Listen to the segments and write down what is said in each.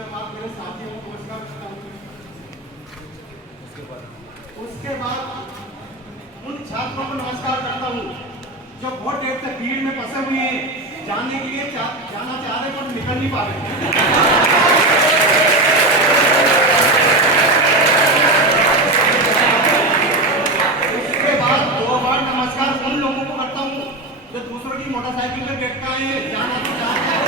उसके बाद मेरे साथियों को नमस्कार करता हूँ। उसके बाद उन छात्रों को नमस्कार करता हूँ जो बहुत देर से भीड़ में फंसे हुए हैं, जाने के लिए जाना चाह रहे पर निकल नहीं पा रहे। उसके बाद 2 बार नमस्कार उन लोगों को करता हूँ जो दूसरों की मोटरसाइकिल में बैठ कर आए, जाना तो चाहते हैं।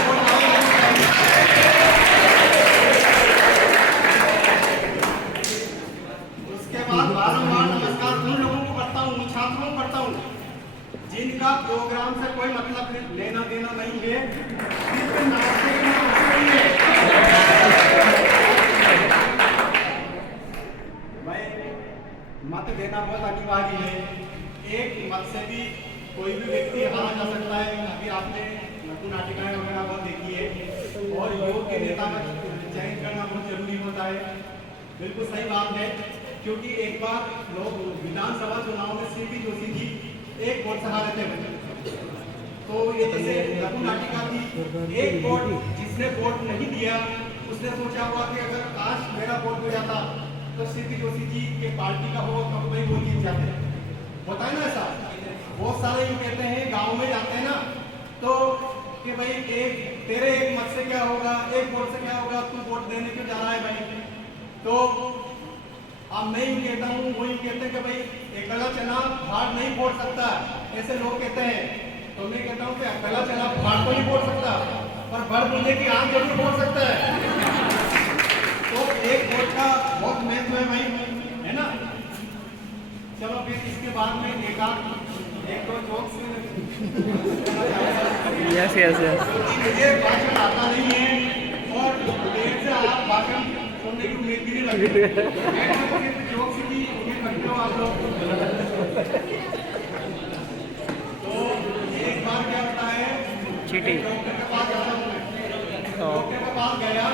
उसके बाद बारंबार नमस्कार उन लोगों को करता हूँ, उन छात्रों को करता हूँ जिनका प्रोग्राम से कोई मतलब लेना देना नहीं है, भाई मत देना बहुत अनिवार्य है। एक मत से भी कोई भी व्यक्ति हारा जा सकता है। अभी आपने लघु नाटिकाएं वगैरह बहुत देखी है और योग के नेता का चयन करना बहुत जरूरी होता है। बिल्कुल सही बात है, क्योंकि एक बार लोग विधानसभा चुनाव में सीपी जोशी जी एक वोट से हारे थे। तो ये जैसे लघु नाटिका थी, एक वोट जिसने वोट नहीं दिया उसने सोचा हुआ कि अगर काश मेरा वोट हो जाता तो सीपी जोशी जी के पार्टी का हो तो भाई वो जीत जाते। होता है ना ऐसा, बहुत सारे ये कहते हैं गांव में जाते हैं ना तो कि भाई तेरे एक मत से क्या होगा, एक वोट से क्या होगा, तू वोट देने क्यों जा रहा है भाई। तो अब मैं ही कहता हूँ, वो ही कहते हैं कि भाई अकेला चना भाड़ नहीं फोड़ सकता, ऐसे लोग कहते हैं। तो मैं कहता हूँ कि अकेला चना भाड़ तो नहीं फोड़ सकता पर भर मुझे की आंख जरूर फोड़ सकता है। तो एक वोट का बहुत महत्व है भाई, है ना। चलो फिर इसके बाद में एक दो जोक्स यस यस यस मुझे भाषण आता नहीं है और देर से आप भाषण सुनने की उम्मीद भी नहीं लगी। जोक्स भी उम्मीद रखते हो आप लोग। तो एक बार क्या होता है, चीटी डॉक्टर के पास जाता हूँ मैं। डॉक्टर के पास गया,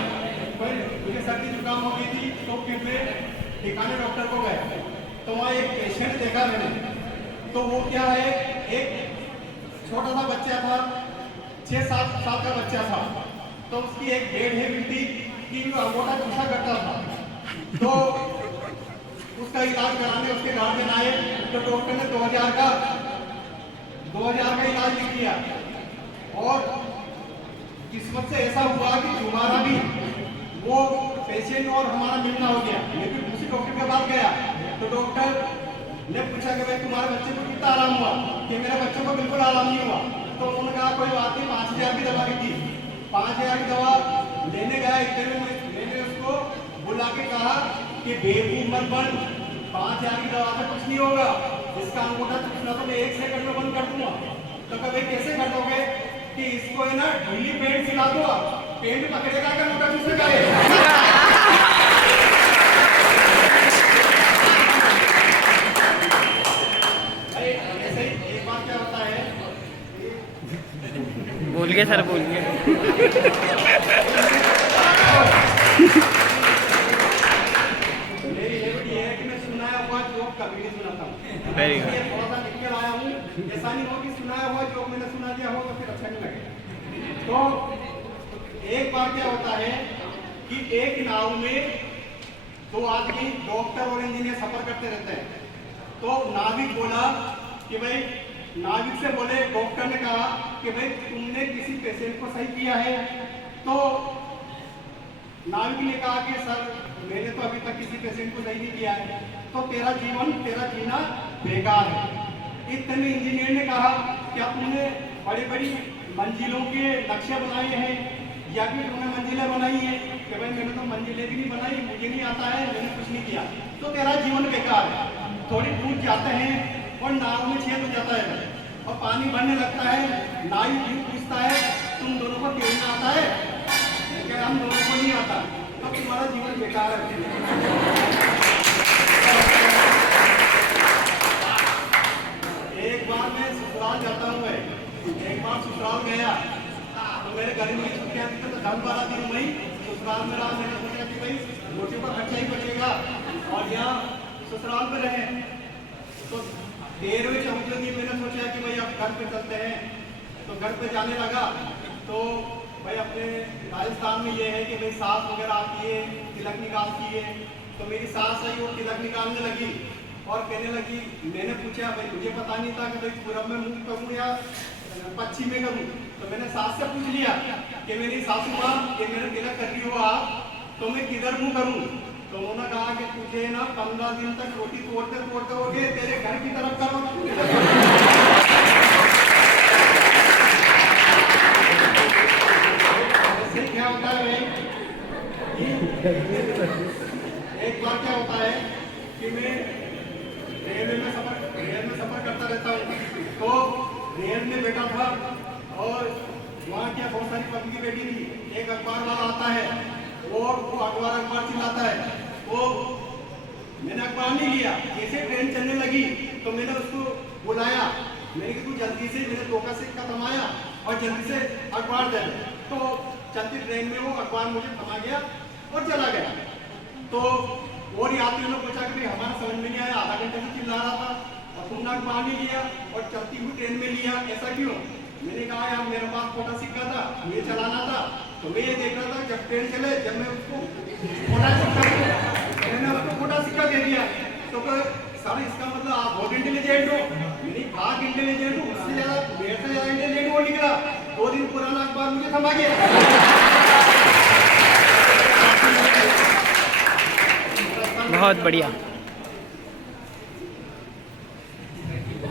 मुझे सर्दी जुकाम हो गई थी तो फिर मैं दिखाने डॉक्टर को गया। तो वहाँ एक पेशेंट देखा मैंने, तो वो क्या है, एक छोटा सा बच्चा था, 6-7 साल का बच्चा था। तो उसकी एक डेढ़ है बेटी कि वो अंगूठा चूसा करता था। तो उसका इलाज कराने उसके गार्जियन आए तो डॉक्टर ने 2000 का इलाज लिख दिया। और किस्मत से ऐसा हुआ कि दोबारा भी वो पेशेंट और हमारा मिलना हो गया। लेकिन उसी डॉक्टर के पास गया तो डॉक्टर ने पूछा कि भाई तुम्हारे बच्चे को कितना आराम हुआ, कि मेरे बच्चे को बिल्कुल आराम नहीं हुआ। तो उन्होंने कहा कोई बात नहीं, 5000 की दवा लिखी। 5000 की दवा लेने गया, इतने में मैंने उसको बुला के कहा कि बेवकूफ मत बन, 5000 की दवा से कुछ नहीं होगा, इसका अंगूठा चूसना तो मैं 1 सेकंड में बंद कर दूंगा। तो कभी कैसे कर दोगे कि इसको है ना ढीली पेंट सिला दो, पेंट पकड़ेगा क्या अंगूठा चूसेगा। बोल गए सर, बोल गए। Very good. थोड़ा सा लिख के लाया हूँ, ऐसा नहीं हो कि सुनाया हुआ जो मैंने सुना दिया हो तो फिर अच्छा नहीं लगे। तो एक बार क्या होता है कि एक नाव में 2 आदमी डॉक्टर और इंजीनियर सफर करते रहते हैं। तो नाविक बोला कि भाई, नाविक से बोले, डॉक्टर ने कहा कि भाई तुमने किसी पेशेंट को सही किया है। तो नाविक ने कहा कि सर मैंने तो अभी तक किसी पेशेंट को सही नहीं किया है, तो तेरा जीना बेकार है। इतने इंजीनियर ने कहा क्या तुमने बड़ी बड़ी मंजिलों के नक्शे बनाए हैं या फिर तुमने मंजिलें बनाई हैं? कि भाई मैंने तो मंजिलें भी नहीं बनाई, मुझे नहीं आता है, मैंने कुछ नहीं किया, तो तेरा जीवन बेकार है। थोड़ी दूर जाते हैं और नाव में छेद हो जाता है और पानी बढ़ने लगता है। नाविक यूं पूछता है तुम दोनों को तैरना आता है? क्या हम दोनों को नहीं आता, तो तुम्हारा जीवन बेकार है। एक बार मैं ससुराल जाता हूँ, एक बार ससुराल गया तो मेरे गर्मी की छुट्टियां थी तो 10-12 दिन वही ससुराल में रहा। मैंने सोचा कि भाई रोटी का खर्चा ही बचेगा और यहाँ ससुराल में रहे। तो 13वीं 14वीं दिन मैंने सोचा कि भाई अब घर पे चलते हैं। तो घर पे जाने लगा तो भाई अब अपने राजस्थान में ये है कि भाई सास वगैरह आती है, तिलक निकालती है। तो मेरी सास आई वो तिलक निकालने लगी और कहने लगी, मैंने पूछा भाई मुझे पता नहीं था कि भाई पूरब में मुंह करूँ या पश्चिम में करूँ। तो मैंने सास से पूछ लिया कि मेरी सासू माँ ये मेरा तिलक कर रही हो आप, तो मैं किधर मुँह करूँ। तो उन्होंने कहा कि तुझे ना 15 दिन तक रोटी तोड़ते तोड़ते हो गए, तेरे घर की तरफ करो। ऐसे क्या होता है भाई, एक बार क्या होता है कि मैं रेलवे में सफर करता रहता हूँ। तो रेल में बैठा था और वहाँ क्या बहुत सारी पब्लिक बैठी थी। एक अखबार वाला आता है और वो अखबार चिल्लाता है। वो मैंने अखबार नहीं लिया, जैसे ट्रेन चलने लगी तो मैंने उसको बुलाया, मैंने कि तू जल्दी से, मैंने धोखा से थमाया और जल्दी से अखबार दे दे। तो चलती ट्रेन में वो अखबार मुझे थमा गया और चला गया। तो और यात्रियों ने पूछा कि भाई हमारा समझ में नहीं आया, आधा घंटे से चिल्ला रहा था और तुमने अखबार नहीं लिया और चलती हुई ट्रेन में लिया, ऐसा क्यों। मैंने कहा यार मेरे पास छोटा सिक्का था, ये चलाना था, तो मैं ये देख रहा था जब ट्रेन चले, जब मैं उसको छोटा सिक्का, मैंने उसको छोटा सिक्का दे दिया। तो सर इसका मतलब आप बहुत इंटेलिजेंट हो। मैंने भाग इंटेलिजेंट हूँ, उससे ज़्यादा मेरे से ज़्यादा इंटेलिजेंट वो निकला। 2 दिन पुराना अखबार मुझे थमा गया। बहुत बढ़िया।